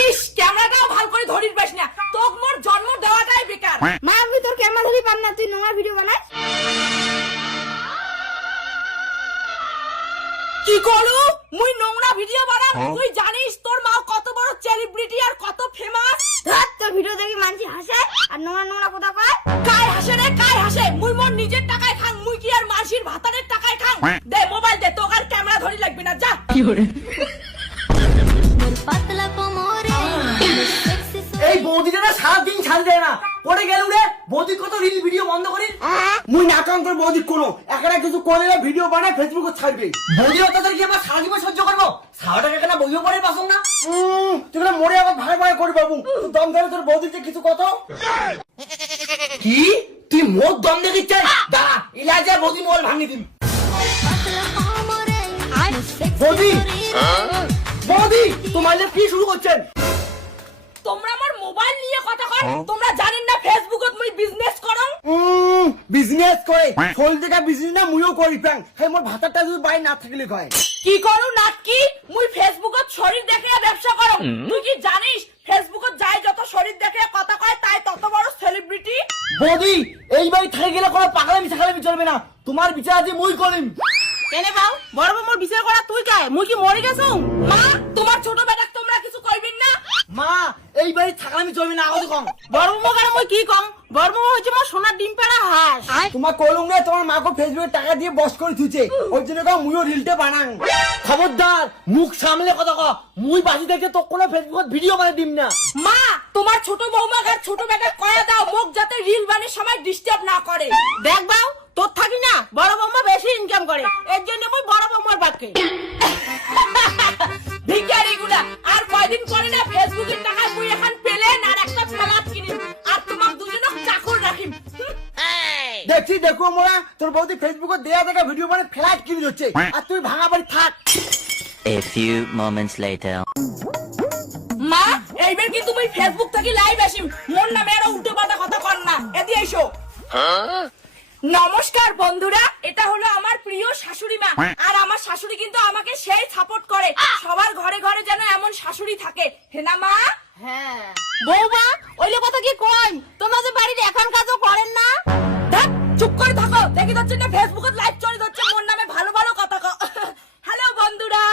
ইস ক্যামেরাটাও ভালো করে ধরিস পাস না, তোর মোর জন্ম দেওয়াটাই বেকার। মা আমি তোর ক্যামেরা ধরি পার না, তুই নোংরা ভিডিও বানাস। কি করু মুই নোংরা ভিডিও বানাম? তুই জানিস তোর মা কত বড় সেলিব্রিটি আর কত ফেমাস? ধর তোর ভিডিও দেখি মানুষ হাসে আর নোংরা নোংরা কথা কয়। কাই হাসে রে কাই হাসে? মুই মোর নিজের টাকায় খাং, মুই কি আর মাসির ভাতারের টাকায় খাং? দে মোবাইল দে, তোর আর ক্যামেরা ধরি লাগবে না, যা। এই বৌদিটা না সারাদিন ছাড় দেয় না, পড়ে গেল রে। বৌদি কত রিল ভিডিও বন্ধ করি মুই নাকাম করে বৌদি কোনো একটা কিছু করে ভিডিও বানায় ফেসবুকে ছাড়বে। বৌদি অত্যাচার কি আমার সারা জীবন সহ্য করবো? সারাটাকে কেন বইও পড়ে পাসং না? তুই না মরে আবার ভাই ভাই করে বাবু, তুই দম ধরে তোর বৌদিতে কিছু কত কি তুই মোর দম দেখি চাই? দাঁড়া ইলাজা বৌদি মোল ভাঙি দিম। বৌদি বৌদি তোমার কি শুরু করছেন? তোমরা আমার মোবাইল নিয়ে কথা কর। তোমরা জানেন না ফেসবুকত মুই বিজনেস করং? বিজনেস করে ফল থেকে বিজনেস না মুইও করি প্যাং। হে মোর ভাতাটা যদি বাই না থাকলে কয় কি করু নাকি? মুই ফেসবুকত শরীর দেখে ব্যবসা করং। তুই কি জানিস ফেসবুকত যাই যত শরীর দেখে কথা কয় তাই তত বড় সেলিব্রিটি। বৌদি এইবার থাকে গেলে কোনো পাগলামি ছাগলামি চলবে না, তোমার বিচার আজ মুই করিম। কেনে বাউ বড় মোর বিচার করা তুই কায়? মুই কি মরে গেছু? মা তোমার ছোট বেটাক তোমরা কিছু কইবেন না? মা এইবার ছাগলামি চলবে না, আগে কম। বড় মো কেন মুই কি কম? বড় মো হচ্ছে মোর সোনার ডিম পেড়া হাঁস। তোমার কলম না তোমার মাকে ফেসবুকে টাকা দিয়ে বস করে থুইছে, ওই জন্য কও মুইও রিলটা বানাং। খবরদার মুখ সামলে কথা কও, মুই বাজি দেখে তো কোনো ফেসবুকত ভিডিও বানাই দিম না। মা তোমার ছোট বৌমা আর ছোট বেটা কয়া দাও মুখ যাতে রিল বানের সময় ডিস্টার্ব না করে। দেখ বাউ তোর থাকি না বড় বৌমা বেশি ইনকাম করে, এর জন্য মুই বড় বৌমার বাক্যে ভিখারিগুলা। আর কয়দিন পরে না ফেসবুকের টাকা মুই এখন পেলেন আর একটা ফ্ল্যাট কিনিম আর তোমাক দুজনক চাকর রাখিম। দেখছি দেখো মোরা তোর বৌদি ফেসবুকে দেয়া দেখা ভিডিও বানায় ফ্ল্যাট কিনে দিচ্ছে আর তুই ভাঙা বাড়ি থাক। A few moments later. মা এইবার কি তুমি ফেসবুক থেকে লাইভ আসিম, মোর নামে আর উল্টো পাল্টা কথা কর না। এদি এসো। নমস্কার বন্ধুরা, এটা হলো আমার প্রিয় শাশুড়ি মা। আর আমার শাশুড়ি কিন্তু আমাকে সেই সাপোর্ট করে। সবার ঘরে ঘরে যেন এমন শাশুড়ি থাকে, হে না মা? হ্যাঁ বৌমা ওইলে কথা কি কই? তোমরা যে বাড়িতে এখন কাজও করেন না? ধ্যাৎ, চুপ করে থাকো, দেখি যাচ্ছে না ফেসবুকে লাইভ চলে যাচ্ছে, মোর নামে ভালো ভালো কথা কও। হ্যালো বন্ধুরা,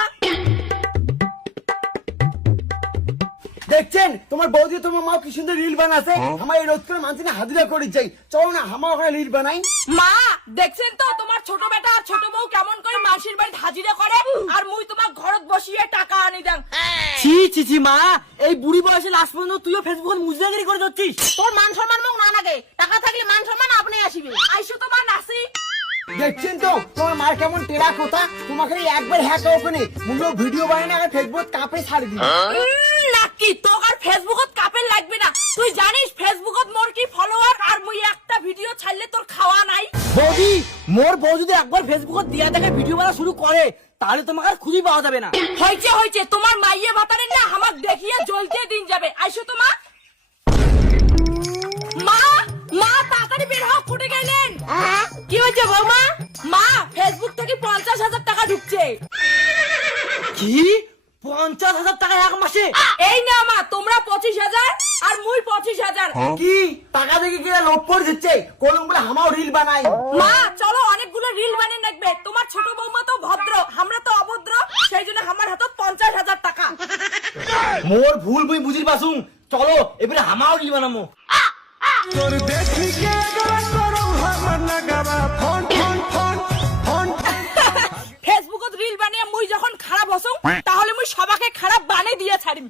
দেখছেন তোমার বৌদি তোমার মা কি সুন্দর রিল বানাছে। আমার এই রোজ করে মানছি না হাজিরা করে যাই, চলো না আমার ওখানে রিল বানাই। মা দেখছেন তো তোমার ছোট বেটা আর ছোট বউ কেমন করে মাসির বাড়ি হাজিরা করে, আর মুই তোমার ঘরত বসিয়ে টাকা আনি দাম। ছি ছি ছি মা, এই বুড়ি বয়সে লাস্ট পর্যন্ত তুইও ফেসবুকে মুজদাগিরি করে যাচ্ছিস। তোর মান সম্মান মুখ না লাগে, টাকা থাকলে মান সম্মান আপনি আসিবে। আইসো তোমার নাসি। দেখছেন তো তোমার মার কেমন টেরা কথা, তোমাকে একবার হ্যাক ওখানে মুলো ভিডিও বানাই না ফেসবুক কাপে ছাড়ি দিই। নাকি তোর আর ফেসবুকত কাপেল লাগবে না। তুই জানিস ফেসবুকত মোর কি ফলোয়ার, আর মুই একটা ভিডিও ছাড়লে তোর খাওয়া নাই। বৌদি মোর বউ যদি একবার ফেসবুকে দিয়া দেখে ভিডিও বানা শুরু করে তাহলে তোমাকে আর খুঁজে পাওয়া যাবে না। হইছে হইছে, তোমার মাইয়ে ভাতারেন না আমাক দেখিয়ে জ্বলতে দিন যাবে। আইসো তোমার মা। মা তাড়াতাড়ি বের হও, ফুটে গেলেন। কি হয়েছে বৌমা? মা ফেসবুক থেকে 50,000 টাকা ঢুকছে। কি 50,000 টাকা এক মাসে? এই না মা, তোমরা 25,000 আর মুই 25,000। কি টাকা দেখে কি লোভ করে দিচ্ছে, কলম বলে আমাও রিল বানাই। মা চলো অনেকগুলো রিল বানিয়ে রাখবে। তোমার ছোট বৌমা তো ভদ্র, আমরা তো অভদ্র, সেই জন্য আমার হাতে 50,000 টাকা। মোর ভুল মুই বুঝির পাসুম, চলো এবারে আমাও রিল বানামো। তোর দেখিকে করো আমার নাগাবা ফোন ফোন ফোন ফোন। ফেসবুকত রিল বানিয়ে মুই যখন খারাপ হসুম তাহলে মুই সবাকে খারাপ বানিয়ে দিয়ে ছাড়িম।